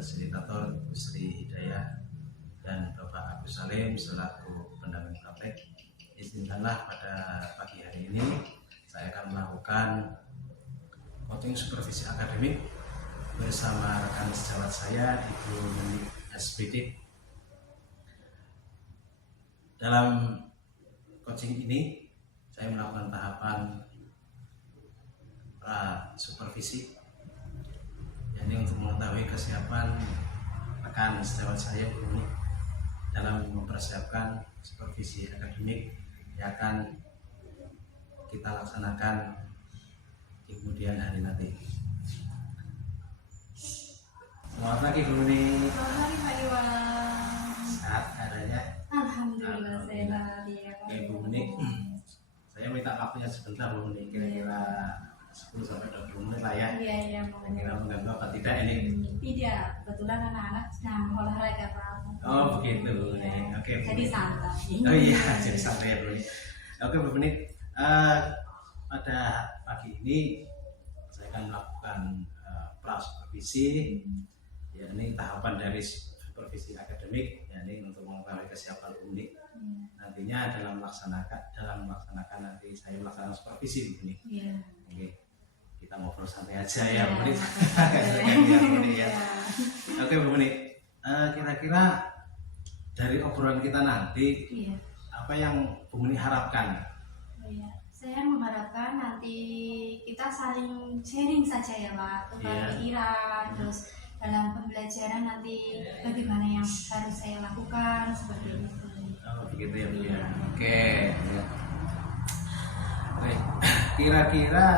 fasilitator Ibu Sri Hidayah dan Bapak Agus Salim selaku pendamping praktek. Izinkanlah pada pagi hari ini saya akan melakukan coaching supervisi akademik bersama rekan sejawat saya Ibu Menik SPD. Dalam coaching ini saya melakukan tahapan supervisi, yakni untuk mengetahui kesiapan rekan sejawat saya Bu Menik dalam mempersiapkan supervisi akademik yang akan kita laksanakan di kemudian hari nanti. Selamat pagi Bu Menik. Selamat pagi Pak Iwan. Sehat keadaannya? Alhamdulillah sehat ya Pak. Oke Bu Menik, saya minta waktunya sebentar Bu Menik, kira-kira 10-20 menit lah ya. Iya. Kira-kira mengganggu apa tidak ini? Tidak, kebetulan anak-anak sedang olahraga Pak. Oh begitu Bu Menik. Iya. Oke Bu Jadi Menik. santai. Oh iya, jadi santai ya Bu Menik. Oke Bu Menik, pada pagi ini saya akan melakukan pra-supervisi, yakni tahapan dari supervisi akademik, yakni untuk mengetahui kesiapan Bu Menik. Nantinya dalam melaksanakan nanti saya melaksanakan supervisi Bu Menik. Iya. Oke, kita ngobrol santai aja ya Bu Menik. Iya. Oke Bu Menik, kira-kira dari obrolan kita nanti Iya. apa yang Bu Menik harapkan? Iya. Saya mengharapkan nanti kita saling sharing saja ya Pak, tukar Iya. pikiran, terus dalam pembelajaran nanti bagaimana yang harus saya lakukan seperti itu. Oh begitu ya Bu ya. Oke. Ya. Baik. Kira-kira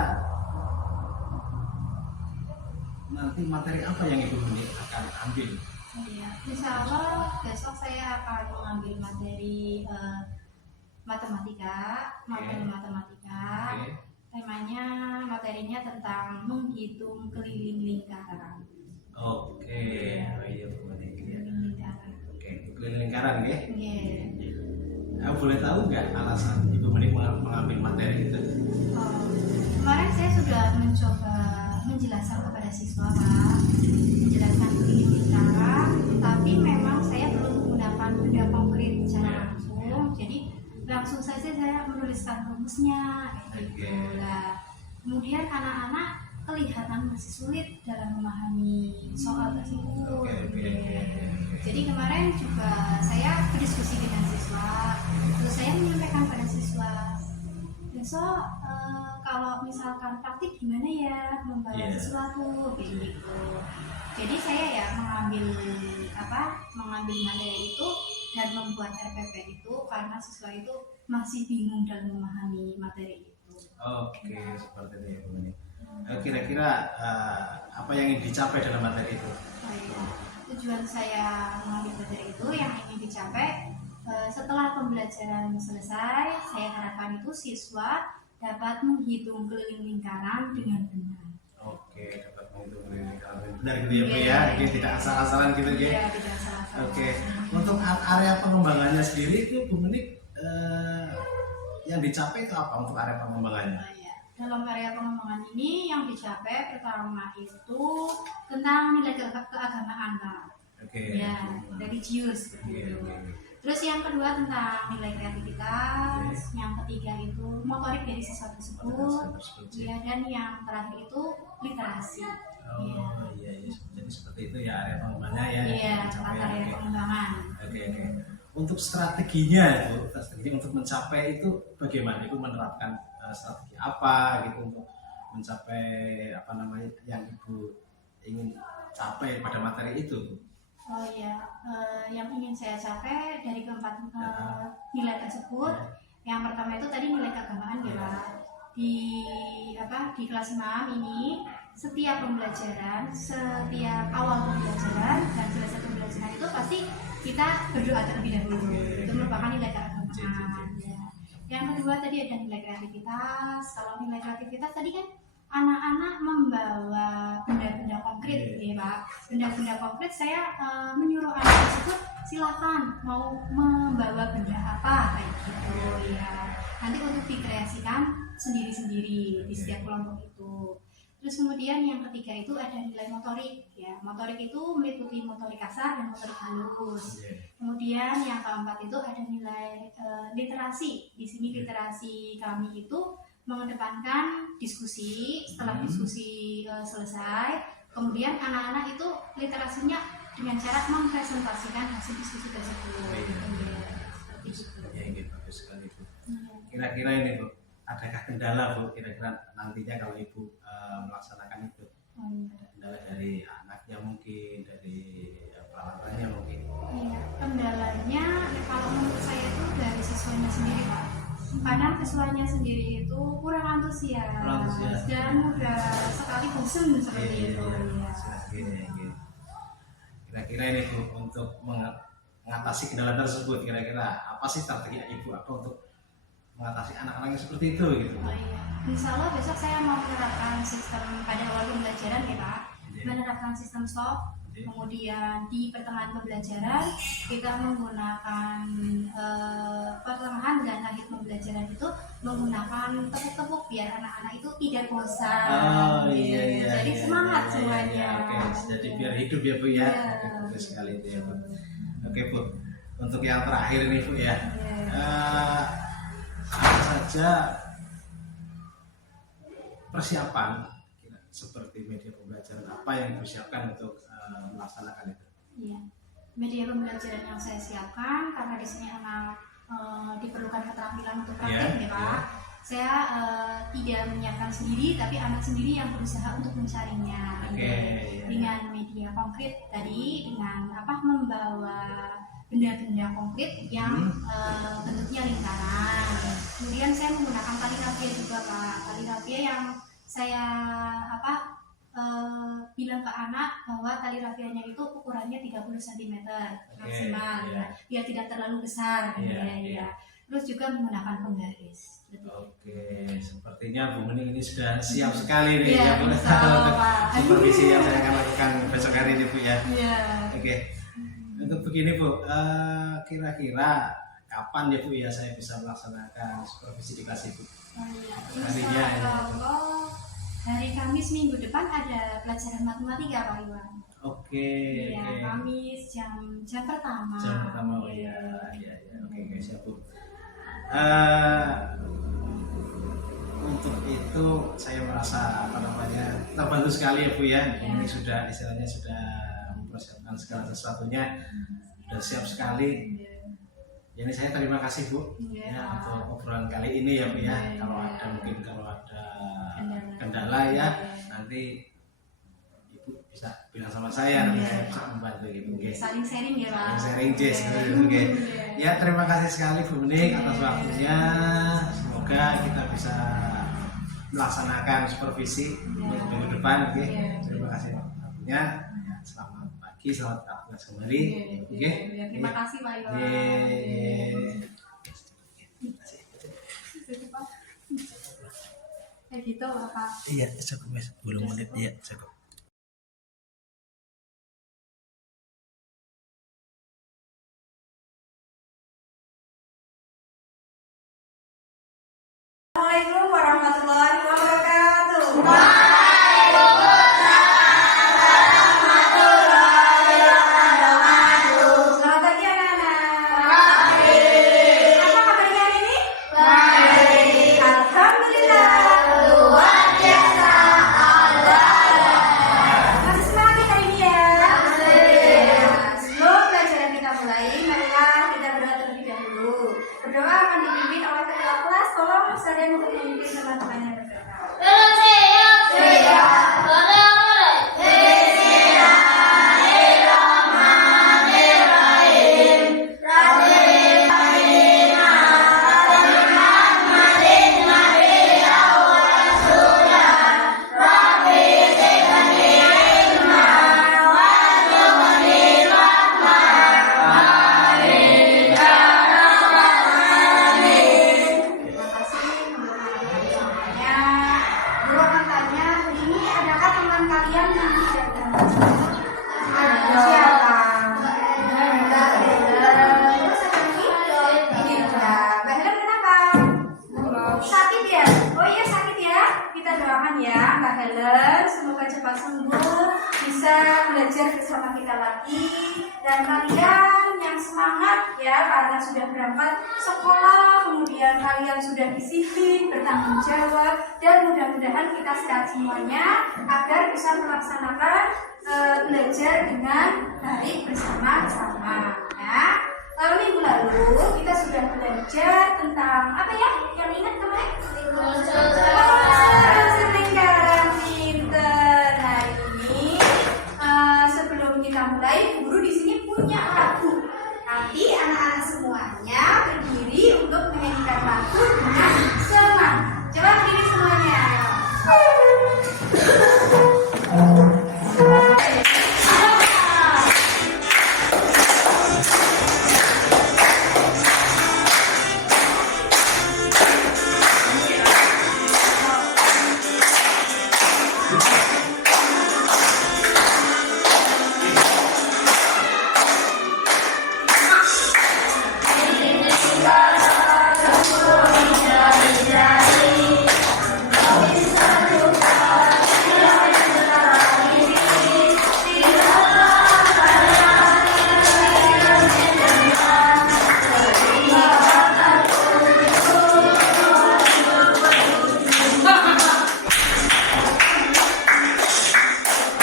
nanti materi apa yang Ibu Menik akan ambil? Iya, insya Allah besok saya akan mengambil materi matematika, materi matematika. Oke. Temanya materinya tentang menghitung keliling lingkaran. Oke. Oh iya Bu Menik. Ya. Keliling lingkaran. Oke, keliling lingkaran ya. Iya. Boleh tahu nggak alasan Ibu Menik mengambil materi itu? Kemarin saya sudah mencoba menjelaskan kepada siswa Pak, menjelaskan keliling lingkaran, tapi memang saya belum menggunakan benda konkret secara langsung, jadi langsung saja saya menuliskan rumusnya kayak gitu. Nah, kemudian anak-anak kelihatan masih sulit dalam memahami soal tersebut. Oke. Jadi kemarin juga saya berdiskusi dengan siswa, terus saya menyampaikan pada siswa, besok kalau misalkan praktik gimana ya membawa sesuatu kayak gitu. Jadi saya ya mengambil materi itu dan membuat RPP itu karena siswa itu masih bingung dalam memahami materi itu. Oke, seperti itu ya Bu Menik. Kira-kira apa yang ingin dicapai dalam materi itu? Tujuan saya mengambil materi itu yang ingin dicapai setelah pembelajaran selesai, saya harapkan itu siswa dapat menghitung keliling lingkaran dengan benar. Oke, dapat menghitung keliling lingkaran benar gitu ya Bu ya. Jadi tidak asal-asalan gitu ya. Iya, tidak asal-asalan. Oke. Untuk area pengembangannya sendiri itu Bu Menik yang dicapai itu apa untuk area pengembangannya? Dalam area pengembangan ini yang dicapai pertama itu tentang nilai keagamaan Pak. Oke. Ya, religius gitu. Oke. Terus yang kedua tentang nilai kreativitas, yang ketiga itu motorik dari siswa tersebut, ya, dan yang terakhir itu literasi. Oh iya. Jadi seperti itu ya area pengembangannya ya. Iya, area pengembangan. Oke. Untuk strateginya untuk mencapai itu bagaimana? Ibu menerapkan strategi apa gitu untuk mencapai yang Ibu ingin capai pada materi itu? Oh iya, yang ingin saya capai dari keempat nilai tersebut, yang pertama itu tadi nilai keagamaan ya Pak. Di kelas 6 ini setiap awal pembelajaran dan selesai pembelajaran itu pasti kita berdoa terlebih dahulu. Itu merupakan nilai keagamaan. Ya. Yang kedua tadi ada nilai kreativitas. Kalau nilai kreativitas tadi kan anak-anak membawa benda-benda konkret ya Pak. Benda-benda konkret saya menyuruh anak tersebut silakan mau membawa benda apa kayak gitu ya. Nanti untuk dikreasikan sendiri-sendiri di setiap kelompok itu. Terus kemudian yang ketiga itu ada nilai motorik ya. Motorik itu meliputi motorik kasar dan motorik halus. Kemudian yang keempat itu ada nilai literasi. Di sini literasi kami itu mengedepankan diskusi. Setelah diskusi selesai, kemudian anak-anak itu literasinya dengan cara mempresentasikan hasil diskusi tersebut. Seperti itu. Ya, ini bagus sekali Bu. Kira-kira ini Bu, adakah kendala Bu kira-kira nantinya kalau Ibu melaksanakan itu? Ada kendala dari anaknya mungkin, dari peralatannya mungkin? Iya, kendalanya kalau menurut saya itu dari siswanya sendiri Pak. Kadang siswanya sendiri itu kurang antusias dan mudah sekali bosan seperti itu. Kira-kira ini Bu, untuk mengatasi kendala tersebut, kira-kira apa sih strategi Ibu apa untuk mengatasi anak-anak yang seperti itu gitu? Oh iya, insya Allah besok saya mau menerapkan sistem pada awal pembelajaran ya Pak. Menerapkan sistem stop. Kemudian di pertengahan pembelajaran kita menggunakan pertengahan dan akhir pembelajaran itu menggunakan tepuk-tepuk biar anak-anak itu tidak bosan. Jadi semangat semuanya. Oke, jadi biar hidup ya Bu ya. Bagus sekali itu ya Bu. Oke Bu, untuk yang terakhir nih Bu ya. Apa saja persiapan seperti media pembelajaran apa yang dipersiapkan untuk melaksanakan itu? Iya, media pembelajaran yang saya siapkan karena di sini anak diperlukan keterampilan untuk praktek ya Pak. Saya tidak menyiapkan sendiri, tapi anak sendiri yang berusaha untuk mencarinya. Dengan media konkret tadi, dengan membawa benda-benda konkret yang bentuknya lingkaran. Kemudian saya menggunakan tali rafia juga Pak. Tali rafia yang saya bilang ke anak bahwa tali rafianya itu ukurannya 30 cm maksimal, ya tidak terlalu besar. Terus juga menggunakan penggaris. Sepertinya Bu Mening ini sudah siap sekali nih ya Bu supervisi yang saya akan lakukan besok hari ini Bu ya. Untuk begini Bu, kira-kira kapan ya Bu ya saya bisa melaksanakan supervisi di kelas Ibu? Harinya hari Kamis minggu depan ada pelajaran matematika Pak Iwan. Kamis jam pertama. Oke, siap Bu. Untuk itu saya merasa terbantu sekali ya Bu ya. Ini sudah istilahnya sudah mempersiapkan segala sesuatunya, sudah siap sekali. Jadi saya terima kasih Bu untuk obrolan kali ini ya Bu ya. Kalau ada kendala ya nanti Ibu bisa bilang sama saya, nanti saya bisa membantu gitu. Saling sharing ya Pak. Saling sharing Ya, terima kasih sekali Bu Mening atas waktunya. Semoga kita bisa melaksanakan supervisi untuk minggu depan. Terima kasih waktunya. Selamat pagi, selamat aktivitas kembali. Terima kasih Pak Iwan. Kayak gitu Pak. Iya, cukup Mas. Belum menit ya, cukup. Assalamualaikum warahmatullahi wabarakatuh. Selamat pagi anak-anak. Apa kabarnya hari ini? Baik. Alhamdulillah. Luar biasa. Masih semangat hari ini ya? Sebelum pelajaran kita mulai, marilah kita berdoa terlebih dahulu. Berdoa akan dipimpin oleh ketua kelas. Tolong sekalian untuk memimpin teman-temannya berdoa. Terima kasih untuk anak-anak semuanya. Guru akan tanya, ini adakah teman kalian yang tidak berangkat sekolah? Ada. Siapa? Terus ada lagi? Ini juga. Mbak Helen kenapa? Sakit ya? Oh iya sakit ya. Kita kita doakan ya Mbak Helen, semoga cepat sembuh, bisa belajar bersama kita lagi. Dan kalian yang semangat ya karena sudah berangkat sekolah, kemudian kalian sudah disiplin, bertanggung jawab, dan mudah-mudahan kita sehat semuanya agar bisa melaksanakan belajar dengan baik bersama-sama ya. Lalu minggu lalu kita sudah belajar tentang apa ya? Yang ingat kemarin? Lingkaran pinter. Nah ini sebelum kita mulai, guru di sini punya lagu. Nanti anak-anak semuanya berdiri untuk menyanyikan lagu dengan semangat. Coba berdiri semuanya.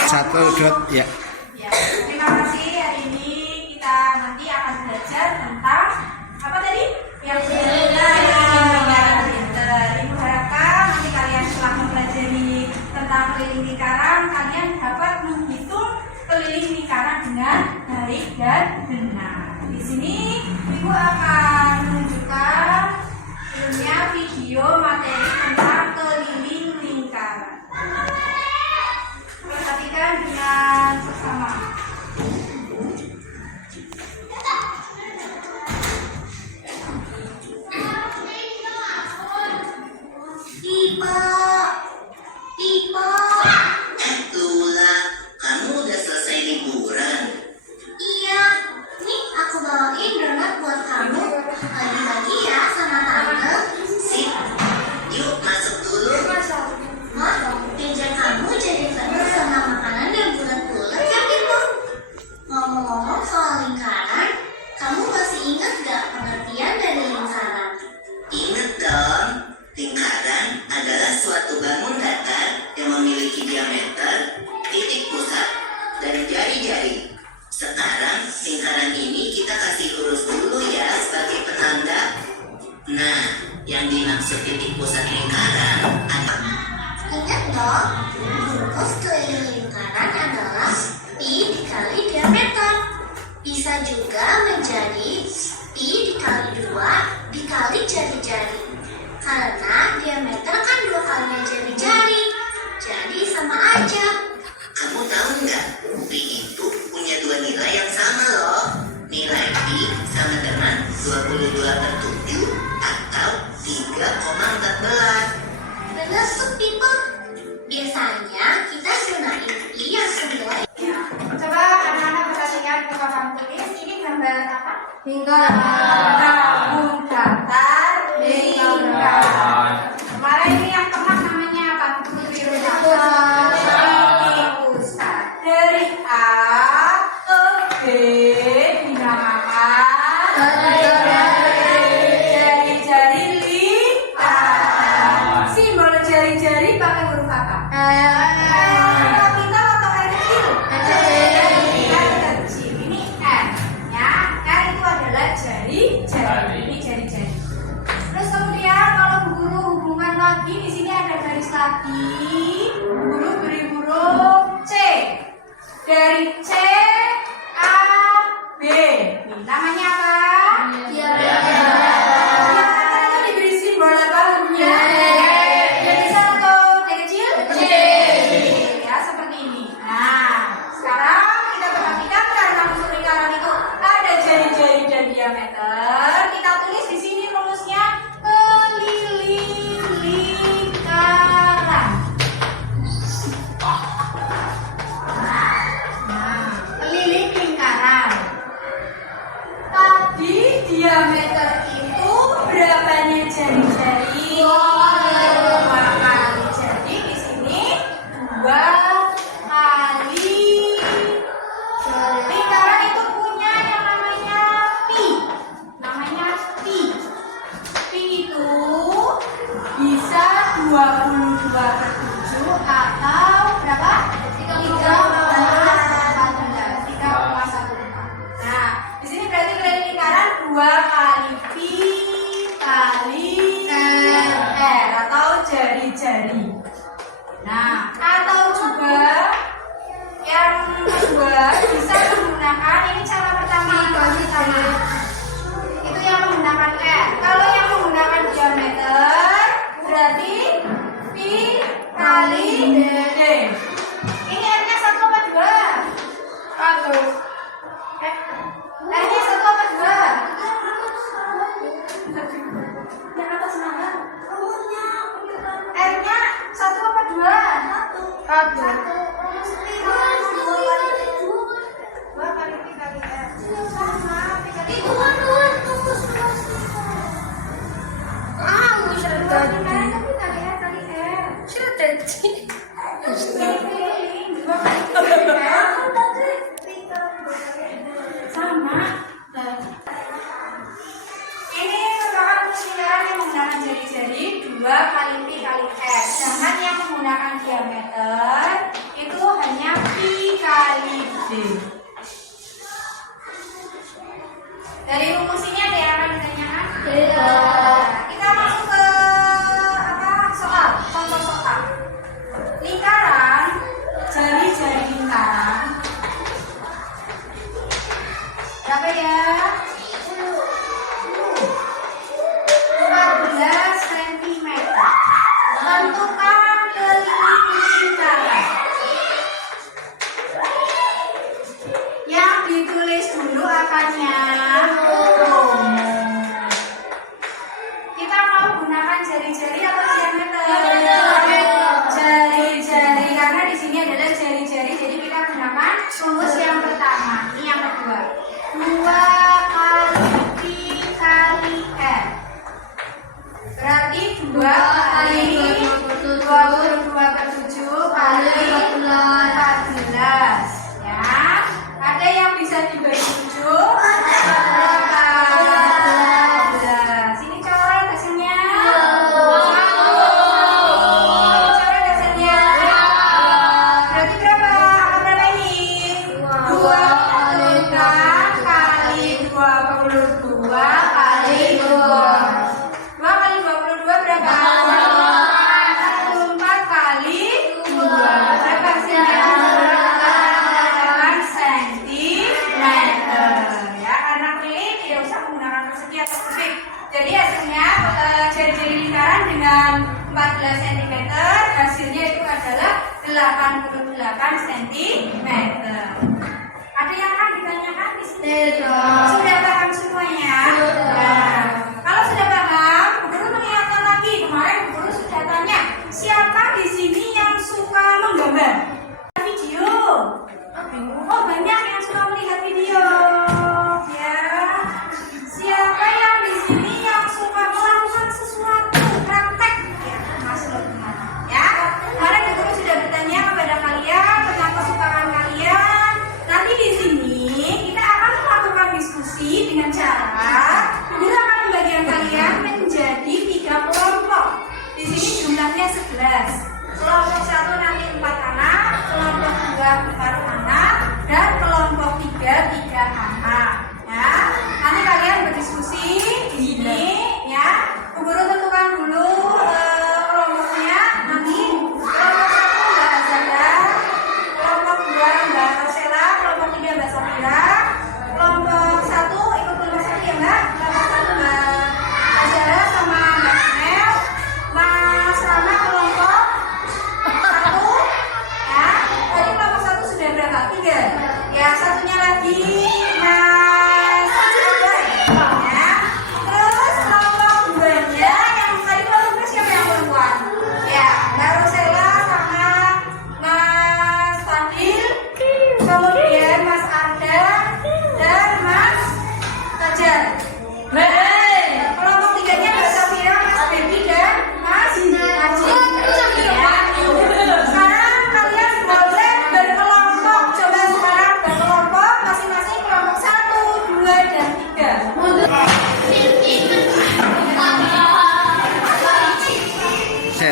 Satu, dua, ya. Ya, terima kasih. Hari ini kita nanti akan belajar tentang apa tadi? Yang pinter. Ibu harapkan nanti kalian setelah mempelajari tentang keliling lingkaran, kalian dapat menghitung keliling lingkaran dengan baik dan benar. Di sini Ibu akan menunjukkan filmnya video materi tentang keliling lingkaran. Perhatikan dengan seksama. Lula, kamu udah selesai liburan? Iya, nih aku bawain donat buat kamu. Bagi-bagi ya sama tante. Sip, yuk masuk dulu. Mah, meja kamu jadi penuh sama makanan yang bulat-bulat ya gitu. Ngomong-ngomong soal lingkaran, kamu masih ingat gak pengertian dari lingkaran? Ingat dong, lingkaran adalah suatu bangun datar yang memiliki diameter, titik pusat, dan jari-jari. Sekarang lingkaran ini kita kasih lurus dulu ya sebagai penanda. Nah, yang dimaksud titik pusat lingkaran apa? Ingat dong, rumus keliling lingkaran adalah pi dikali diameter. Bisa juga menjadi pi dikali 2 dikali jari-jari. Karena diameter kan 2 kalinya jari-jari. Jadi sama aja. Kamu tahu nggak? Pi itu punya dua nilai yang sama loh. Nilai pi sama dengan 22/7 atau 3,14. Bener tuh people. Biasanya kita gunain pi yang sebelah. Coba anak-anak perhatikan ke papan tulis. Ini gambar apa? Lingkaran. Bangun datar lingkaran. Kemarin ini yang pernah namanya apa? Titik pusat. Dari A ke B dinamakan jari-jari lingkaran. Simbol jari-jari pakai huruf apa? Kapital atau kecil? Kecil. Ini N ya. N itu adalah jari-jari. Ini jari-jari. Terus kemudian kalau guru hubungan lagi di sini ada garis lagi. Guru beri huruf C. Dari C A B. Ini namanya apa? Diameter itu diberi simbol apa hurufnya? Yang besar atau D kecil? C. Ya seperti ini. Nah, sekarang kita perhatikan karena unsur lingkaran itu ada jari-jari dan diameter. Kita tulis di sini rumusnya keliling lingkaran. Nah, atau berapa? 3,14. Nah, di sini berarti keliling lingkaran 2 kali pi kali r atau jari-jari. Nah, atau juga yang kedua bisa menggunakan ini cara pertama itu yang menggunakan r. Kalau yang menggunakan diameter berarti pi kali d. Ini r-nya 1 apa 2? 1. R-nya 1 apa 2? Yang atas mana? R-nya 1 apa 2? 1. 2 kali pi kali r. Sama, pi kali r. Sama. Ini merupakan lingkaran yang menggunakan jari-jari 2 kali pi kali r. Sedangkan yang menggunakan diameter itu hanya pi kali d. Dari rumus ini ada yang akan ditanyakan? Kita masuk ke soal, contoh soal. Lingkaran, jari-jari lingkaran. Berapa ya? 14 cm. Tentukan keliling lingkaran. Yang ditulis dulu akarnya. Kita mau gunakan jari-jari atau diameter? Jari-jari, karena di sini adalah jari-jari, jadi kita gunakan rumus yang pertama. Ini yang kedua. 2 kali pi kali r. Berarti 2 kali 22/7 kali 14. Ya. Ada yang bisa dibagi 7? 14. Ini coret hasilnya. Coret hasilnya. Berarti berapa? Berapa ini? 26 kali 22 kali 2. 2 kali 22 berapa? 44 kali 2. Berapa hasilnya? 8 cm. Ya, karena keliling tidak usah menggunakan persegi atau kubik. Jadi hasilnya jari-jari lingkaran dengan 14 cm, hasilnya itu adalah 88 cm. Ada yang akan ditanyakan di sini? Sudah paham semuanya? Nah, kalau sudah paham, Bu Guru mengingatkan lagi. Kemarin Bu Guru sudah tanya, siapa di sini yang suka menggambar video? Oh, banyak yang suka melihat video. Ya. Siapa yang di sini yang suka melakukan sesuatu praktek? Ya, Mas Lukman. Ya. Kemarin Bu Guru sudah bertanya kepada kalian tentang kesukaan kalian. Nanti di sini kita akan melakukan diskusi dengan cara Bu Guru akan membagikan kalian menjadi 3 kelompok. Di sini jumlahnya 11. Kelompok 1 nanti 4 anak, kelompok 2 4 anak, dan kelompok 3 3 anak. Ya, nanti kalian berdiskusi di sini. Ya, Bu Guru tentukan dulu kelompoknya. Nanti kelompok 1 Mbak Azada, kelompok 2 Mbak Rosela, kelompok 3 Mbak Safira, kelompok 1 ikut kelompok 1 ya Mbak. Kelompok 1 Mbak Azara sama Mbak Mel, Mas Rama kelompok 1. Ya, tadi kelompok 1 sudah berapa? 3. Ya, satunya lagi Mas Abang. Ya. Terus kelompok 2-nya yang tadi kelompok siapa yang perempuan? Ya, Mbak Rosela sama Mas Fadil, kemudian Mas Arda dan Mas Fajar. Kelompok 3-nya Mbak Safira, Mas Baby dan Mas Haji. Ya. Sekarang kalian boleh berkelompok. Coba sekarang berkelompok masing-masing kelompok 1, 2, dan 3.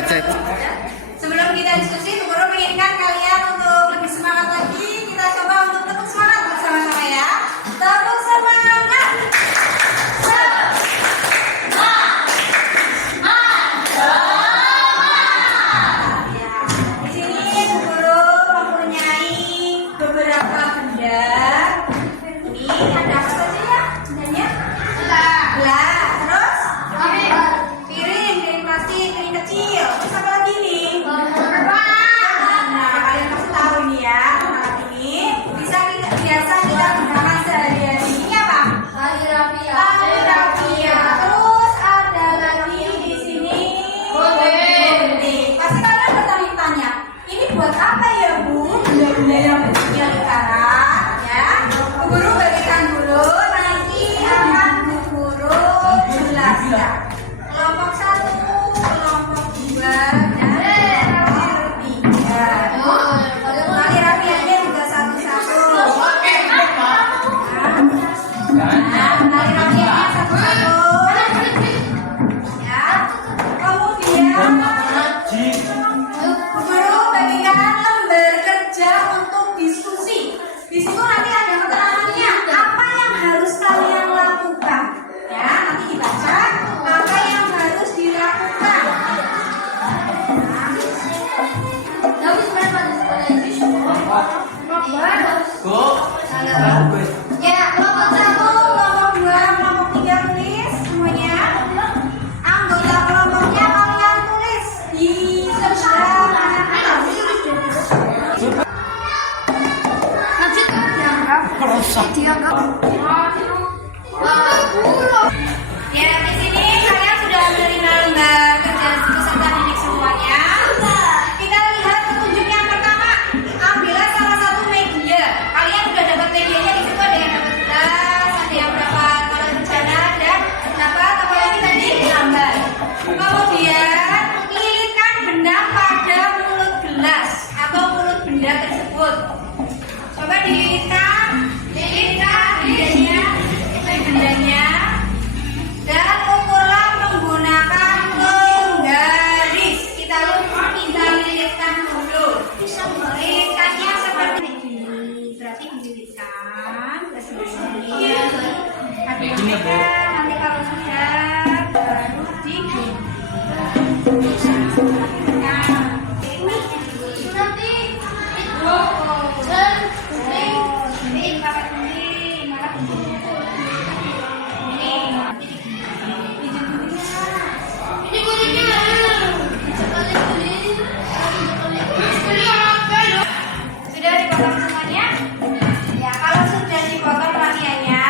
Set. Sebelum sebelum kita diskusi, Bu Guru menginginkan kalian untuk lebih semangat lagi. Kita coba untuk tepuk semangat bersama-sama ya. Tepuk semangat. Ya, di sini Bu Guru mempunyai beberapa benda. Ini ada apa saja ya? Bendanya? Gelas. Terus? Piring plastik, piring kecil. Terus apa lagi nih? Nah, kalian pasti tahu nih ya. Alat ini biasa kita gunakan sehari-hari. Ini apa? Tali rafia. Terus ada lagi di sini gunting. Pasti kalian bertanya-tanya, ini buat apa ya Bu? Benda-benda yang bentuknya lingkaran ya. Bu Guru bagikan dulu, nanti akan Bu Guru jelaskan. Kelompok 1, kelompok 2, dan kelompok 3. Tali rafianya juga satu-satu. Nah, tali rafianya satu-satu. Ya. Kemudian Bu Guru bagikan lembar kerja untuk diskusi. Di situ nanti ada keterangannya apa yang harus kalian lakukan. Ya, nanti dibaca apa yang harus dilakukan. Ya, kelompok 1, kelompok 2, kelompok 3 tulis semuanya. Anggota kelompoknya kalian tulis di sebelah kanan. Ya, di sini kalian sudah menerima lembar kerja peserta didik semuanya. Kita lihat petunjuk yang pertama. Ambillah salah satu media. Kalian sudah dapat medianya, di situ ada yang dapat gelas, ada yang dapat alat bencana, dan dapat apa lagi tadi? Gambar. Kemudian lilitkan benang pada mulut gelas atau mulut benda tersebut. Coba dililitkan bendanya, dan ukurlah menggunakan penggaris. Kita lilitkan dulu. Lilitkannya seperti ini. Berarti dililitkan ke sini. Nanti kalau sudah baru sudah dipotong semuanya? Ya, kalau sudah dipotong rafianya,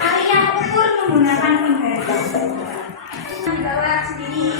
kalian ukur menggunakan penggaris. Dibawa sendiri.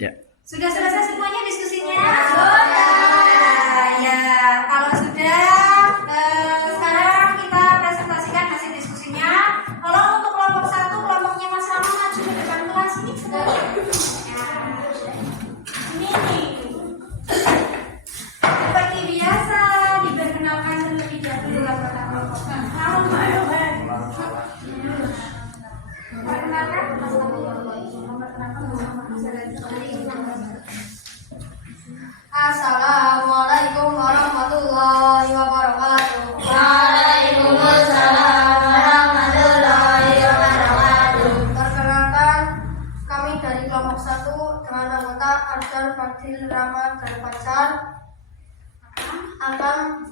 Ya. Sudah selesai semuanya diskusinya? Sudah. Ya, kalau sudah, sekarang kita presentasikan hasil diskusinya. Kalau untuk kelompok 1, kelompoknya Mas Rama maju ke depan kelas ini. Ini nih. Seperti biasa, diperkenalkan terlebih dahulu anggota kelompok. Perkenalkan, Mas Rama. Assalamualaikum warahmatullahi wabarakatuh. Waalaikumsalam warahmatullahi wabarakatuh. Perkenalkan, kami dari kelompok 1 dengan anggota Ardan Fadil Rahmat dan Fajar akan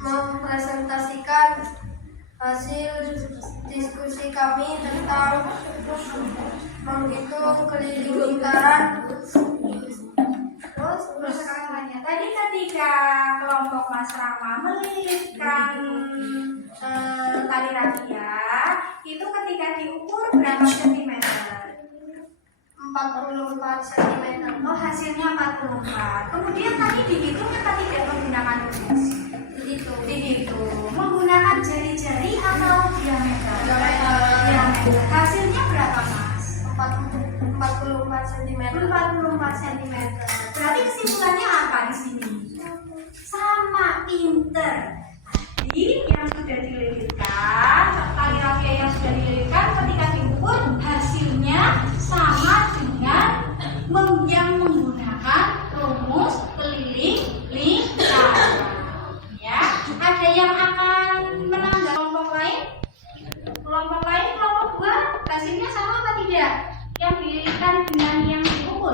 mempresentasikan hasil diskusi kami tentang menghitung keliling lingkaran. Terus tadi ketika kelompok Mas Rama melilitkan tali rafia, itu ketika diukur berapa sentimeter? 4 44 cm. Oh, hasilnya 44. Kemudian tadi dihitungnya tadi tidak menggunakan rumus. Dihitung menggunakan jari-jari atau diameter. Diameter. Hasilnya berapa, Mas? 44 cm. 44 cm. Berarti kesimpulannya apa di sini? Sama, pinter. Tadi yang sudah dililitkan, tali rafia yang sudah dililitkan ketika diukur hasilnya sama dengan yang menggunakan rumus keliling lingkaran. Ya, ada yang akan menambah kelompok lain? Kelompok lain, kelompok 2, hasilnya sama apa tidak? Yang dililitkan dengan yang diukur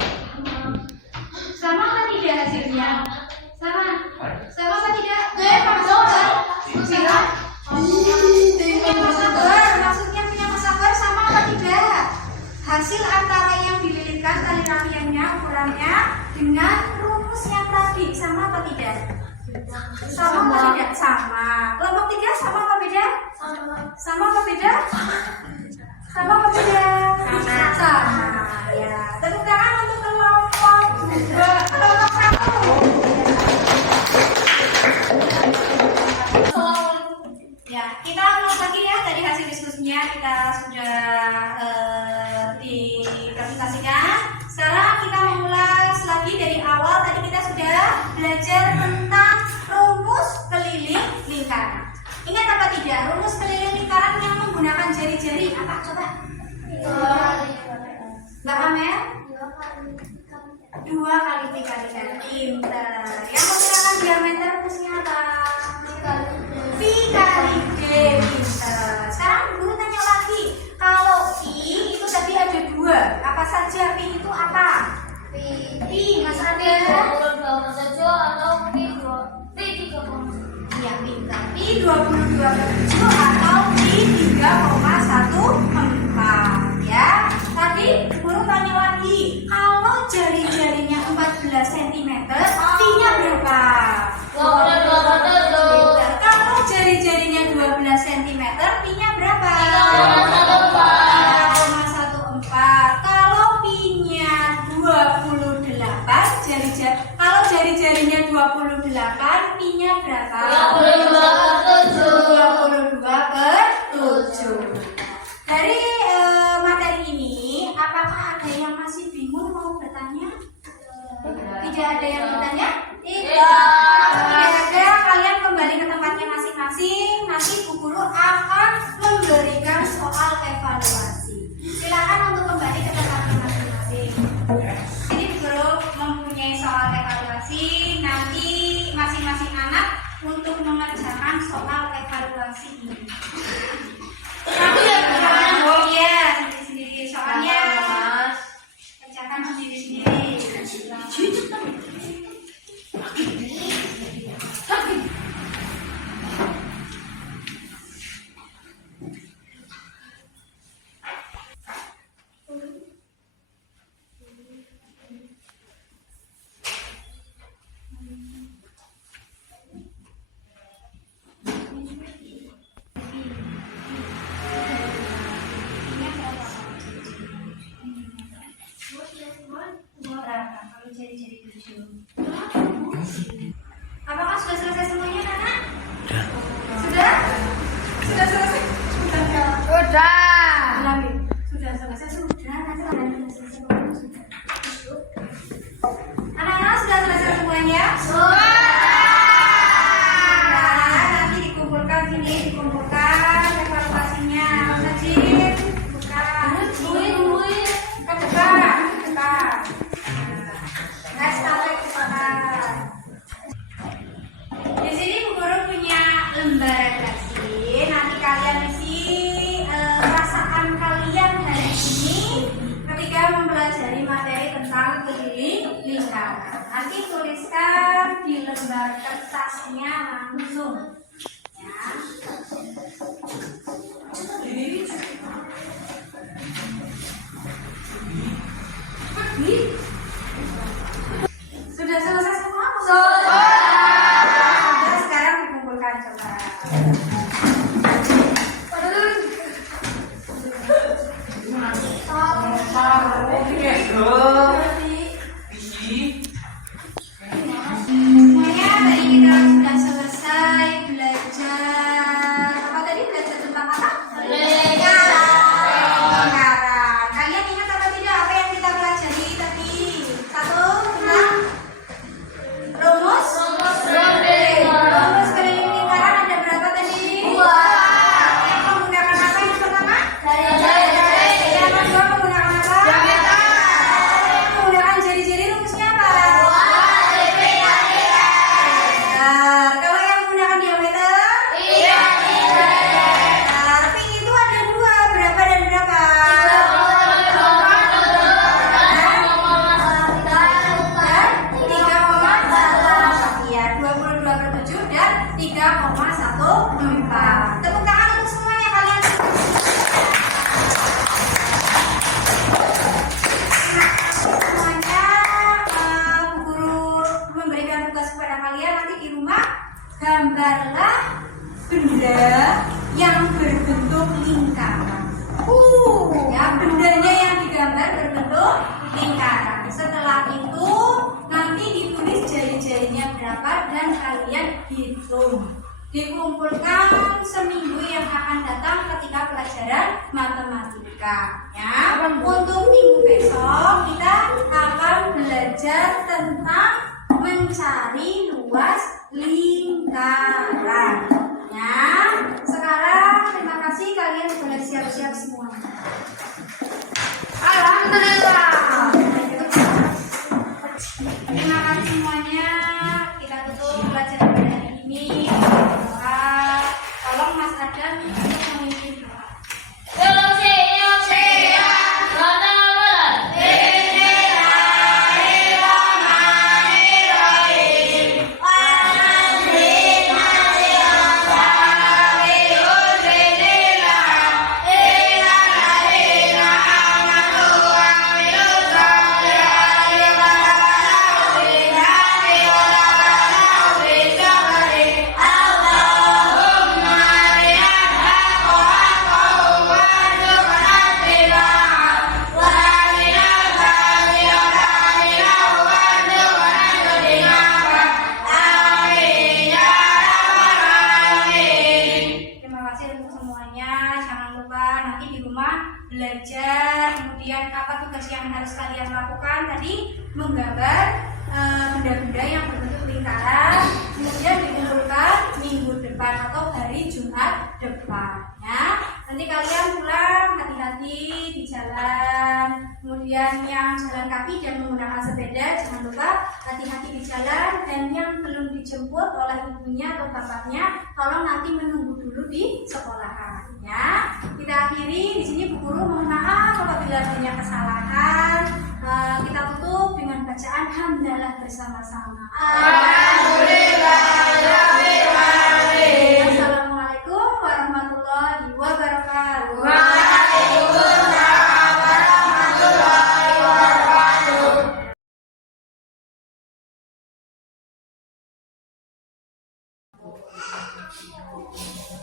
sama apa tidak hasilnya? Sama apa tidak? Maksudnya punya masabar sama apa tidak? Hasil antara yang dililitkan tali rafiannya ukurannya dengan rumus yang tadi sama apa tidak? Sama apa tidak? Sama. Kelompok 3 sama apa beda? Sama apa beda? Sama apa beda? Sama. Ya. Tepuk tangan untuk kelompok 2. Kelompok 1. Ya, kita ulang lagi ya dari hasil diskusinya kita sudah dipresentasikan. Sekarang kita mengulas lagi dari awal. Tadi kita sudah belajar tentang rumus keliling lingkaran. Ingat apa tidak? Rumus keliling lingkaran yang menggunakan jari-jari apa? Coba. Mbak Amel? 2 kali 3 kali. Pinter. Yang menggunakan diameter rumusnya apa? Pi kali D. Pinter. Sekarang guru tanya lagi. Kalau Pi itu tadi ada 2. Apa saja Pi itu apa? Pi Mas Ade. Iya, pinter. Pi 22/7 atau Pi 3,14. Ya. Tadi guru tanya lagi. Kalau jari-jarinya 14 cm, Pi-nya berapa? Kalau jari-jarinya 12 cm, Pi-nya berapa? 3,14. Kalau Pi-nya 28, kalau jari-jarinya 28, Pi-nya berapa? 22/7. Dari materi ini, apakah ada yang masih bingung mau bertanya? Tidak ada yang bertanya? Tidak. Tidak ada, kalian kembali ke tempatnya masing-masing. Nanti Bu Guru akan memberikan soal evaluasi. Silakan untuk kembali ke tempatnya masing-masing. Jadi Bu Guru mempunyai soal evaluasi. Nanti masing-masing anak untuk mengerjakan soal evaluasi ini. Tapi oh iya, sendiri-sendiri soalnya kerjakan sendiri-sendiri. Apakah sudah selesai semuanya, Nana? Sudah? Sudah selesai? Sudah selesai, sudah. Anak-anak sudah selesai semuanya? Nanti dikumpulkan sini, dikumpulkan evaluasinya. Sajid, bukan. Ke depan. Di sini Bu Guru punya lembaran kasih. Nanti kalian isi perasaan kalian hari ini ketika mempelajari materi tentang keliling lingkaran. Nanti tuliskan di lembar kertasnya langsung. Ya. Sudah selesai semua? Sudah, sekarang dikumpulkan coba. gambarlah benda yang berbentuk lingkaran. Ya, bendanya yang digambar berbentuk lingkaran. Setelah itu nanti ditulis jari-jarinya berapa dan kalian hitung. Dikumpulkan seminggu yang akan datang ketika pelajaran matematika. Ya, untuk minggu besok kita akan belajar tentang mencari luas lingkaran. Ya, sekarang terima kasih kalian boleh siap-siap semua. Alhamdulillah. Terima kasih semuanya. Kita tutup pelajaran pada hari ini. Tolong Mas Adam untuk memimpin doa. Terima kasih untuk semuanya. Jangan lupa nanti di rumah belajar. Kemudian apa tugas yang harus kalian lakukan tadi? Menggambar benda-benda yang berbentuk lingkaran. Kemudian dikumpulkan minggu depan atau hari Jumat depan. Ya, nanti kalian pulang hati-hati di jalan. Kemudian yang jalan kaki dan menggunakan sepeda jangan lupa hati-hati di jalan. Dan yang belum dijemput oleh ibunya atau bapaknya, tolong nanti menunggu dulu di sekolahan. Ya, kita akhiri di sini. Bu Guru mohon maaf apabila banyak kesalahan. Kita tutup dengan bacaan hamdalah bersama-sama. Assalamualaikum warahmatullahi wabarakatuh.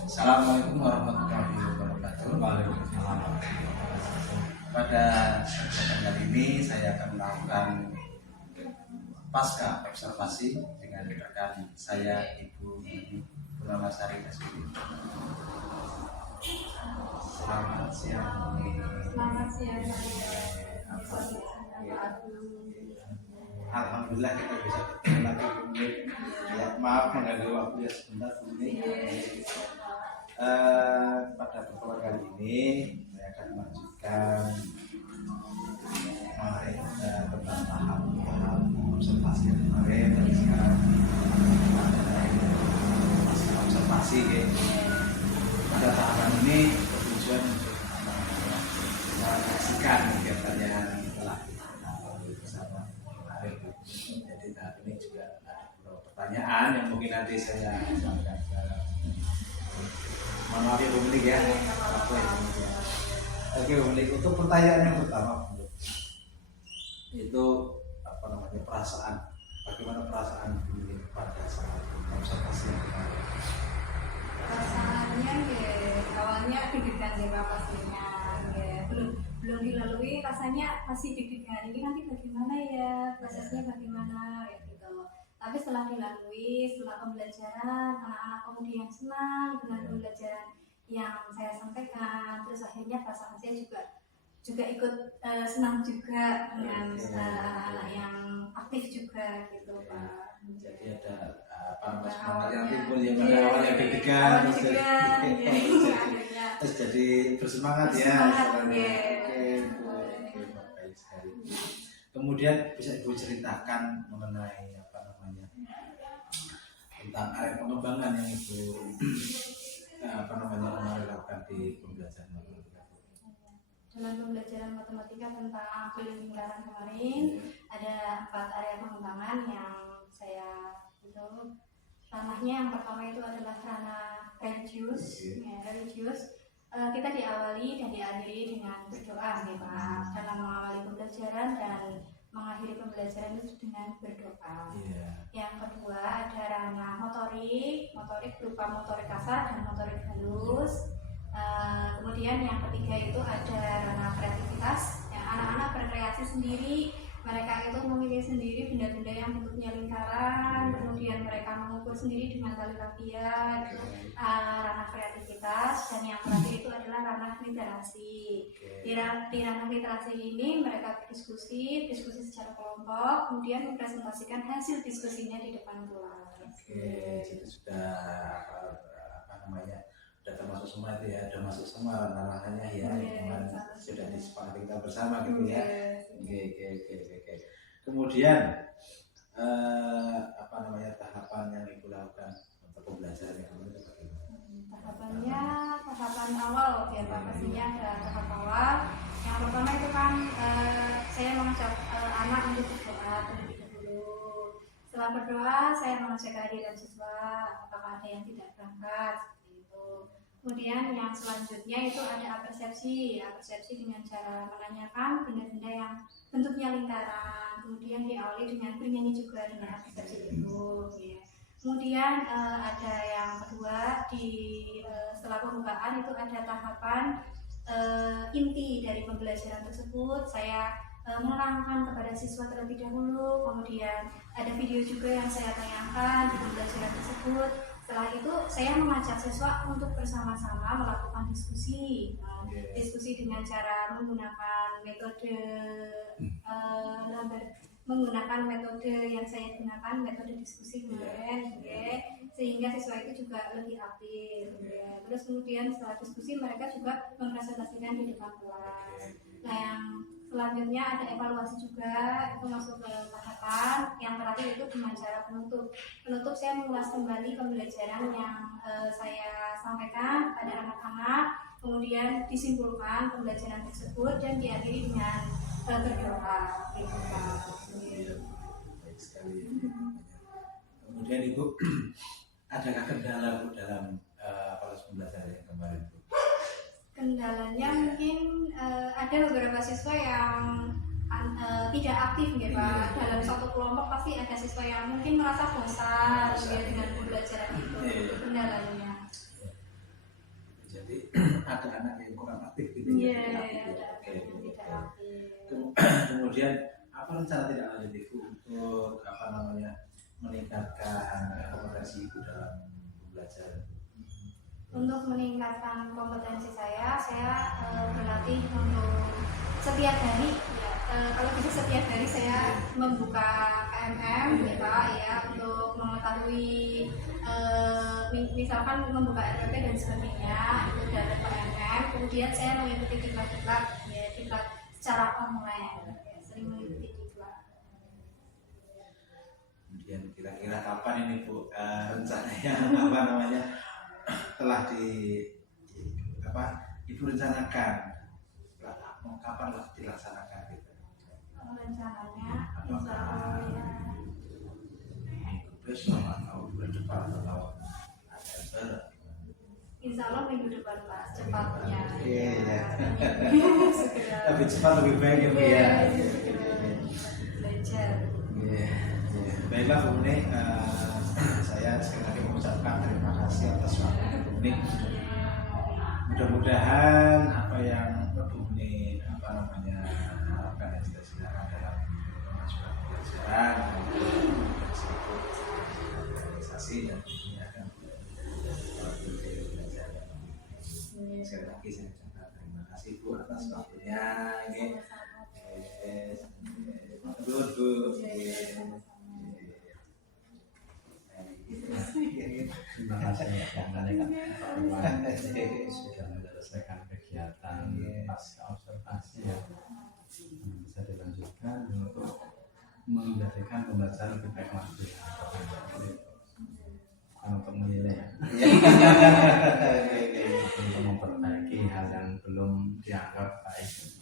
Assalamualaikum warahmatullahi wabarakatuh. Pada kesempatan kali ini saya akan melakukan pasca observasi dengan rekan saya Ibu Purnamasari Kasuri. Selamat siang. Selamat siang. Alhamdulillah kita bisa ketemu lagi. Ya, maaf mengganggu waktu ya sebentar ini. Pada pertemuan kali ini saya akan melanjutkan tentang tahap observasi yang kemarin dan sekarang masih observasi ya. Pada tahapan ini bertujuan untuk menyaksikan kegiatan yang telah kita lalui bersama kemarin. Jadi tahap ini juga ada beberapa pertanyaan yang mungkin nanti saya sampaikan ke maaf ya Bu Menik ya. Oke Bu Menik, untuk pertanyaan yang pertama itu apa namanya, perasaan, bagaimana perasaan Bu Menik pada saat observasi yang kemarin? Perasaannya ya awalnya deg-degan ya pastinya ya, belum dilalui rasanya masih deg-degan, ini nanti bagaimana ya prosesnya bagaimana ya gitu. Tapi setelah dilalui, setelah pembelajaran, anak-anak kemudian yang senang dengan pembelajaran yang saya sampaikan, terus akhirnya pasangan saya juga ikut senang juga dengan anak-anak yang aktif juga gitu Pak. Jadi ada apa semangat yang timbul yang pada awalnya deg-degan terus jadi bersemangat ya. Oke, baik sekali. Kemudian bisa Ibu ceritakan mengenai apa namanya tentang area pengembangan yang Ibu apa namanya kemarin lakukan di pembelajaran matematika. Dalam pembelajaran matematika tentang lingkaran kemarin ada 4 area pengembangan yang saya itu. Ranahnya yang pertama itu adalah ranah religius, ya, religius. Kita diawali dan diakhiri dengan berdoa ya Pak, dalam mengawali pembelajaran dan mengakhiri pembelajaran itu dengan berdoa. Yang kedua ada ranah motorik, motorik berupa motorik kasar dan motorik halus. Kemudian yang ketiga itu ada ranah kreativitas, yang anak-anak berkreasi sendiri. Mereka itu memilih sendiri benda-benda yang bentuknya lingkaran, kemudian mereka mengukur sendiri dengan tali rafia, ranah kreativitas. Dan yang terakhir itu adalah ranah literasi. Di ranah literasi ini mereka berdiskusi secara kelompok, kemudian mempresentasikan hasil diskusinya di depan kelas. Jadi sudah apa namanya, sudah termasuk semua itu ya, sudah masuk semua ranahnya ya, yang sudah disepakati kita bersama gitu ya. Oke. Kemudian apa namanya tahapan yang Ibu lakukan untuk pembelajaran yang itu bagaimana? Tahapannya tahapan awal ya Pak, pastinya ada tahap awal. Yang pertama itu kan saya mengajak anak untuk berdoa terlebih dahulu. Setelah berdoa saya mengajak adik dan siswa apakah ada yang tidak berangkat seperti itu. Kemudian yang selanjutnya itu ada apersepsi dengan cara menanyakan benda-benda yang bentuknya lingkaran, kemudian diawali dengan bernyanyi juga dengan apersepsi itu. Ya. Kemudian ada yang kedua setelah pembukaan itu ada tahapan inti dari pembelajaran tersebut. Saya menerangkan kepada siswa terlebih dahulu, kemudian ada video juga yang saya tayangkan di pembelajaran tersebut. Setelah itu saya mengajak siswa untuk bersama-sama melakukan diskusi dengan cara menggunakan metode yang saya gunakan, metode diskusi kemarin, sehingga siswa itu juga lebih aktif. Terus kemudian setelah diskusi mereka juga mempresentasikan di depan kelas. Nah, yang selanjutnya ada evaluasi juga, itu masuk ke tahapan yang terakhir itu dengan cara penutup. Saya mengulas kembali pembelajaran yang saya sampaikan pada anak-anak, kemudian disimpulkan pembelajaran tersebut dan diakhiri dengan berdoa. Baik sekali. Kemudian Ibu, adakah kendala Bu dalam proses pembelajaran yang kemarin Bu? Kendalanya mungkin ada beberapa siswa yang tidak aktif ya Pak. Dalam satu kelompok pasti ada siswa yang mungkin merasa bosan dengan pembelajaran itu. Itu kendalanya. Jadi ada anak yang kurang aktif gitu Iya, ya. ada yang tidak aktif. Kemudian apa rencana tidak lanjut Ibu untuk apa namanya meningkatkan kompetensi Ibu dalam pembelajaran? Untuk meningkatkan kompetensi saya berlatih untuk setiap hari ya, kalau bisa setiap hari saya membuka KMM ya Pak ya, untuk mengetahui misalkan membuka RPP dan sebagainya itu dari KMM. Kemudian saya mengikuti diklat secara online ya, sering mengikuti diklat. Kemudian kira-kira kapan ini Bu rencananya apa namanya telah Ibu rencanakan kapan dilaksanakan gitu? Rencananya insya Allah ya Minggu besok atau bulan depan atau Desember? insya Allah minggu depan Pak, cepatnya. Iya. Segera. Lebih cepat lebih baik ya Bu ya. Belajar. Iya. Baiklah Bu Muni, saya sekali lagi mengucapkan terima kasih atas waktu Bu Muni. Mudah-mudahan apa yang Bu Muni harapkan dan cita-citakan dalam kemajuan pembelajaran realisasi dan ini akan belajar. Sekali lagi saya ucapkan terima kasih Bu atas waktunya. Terima kasih ya sudah menyelesaikan kegiatan pasca observasi ya, bisa dilanjutkan untuk menjadikan pembelajaran lebih baik lagi, bukan untuk menilai ya, untuk memperbaiki hal yang belum dianggap baik.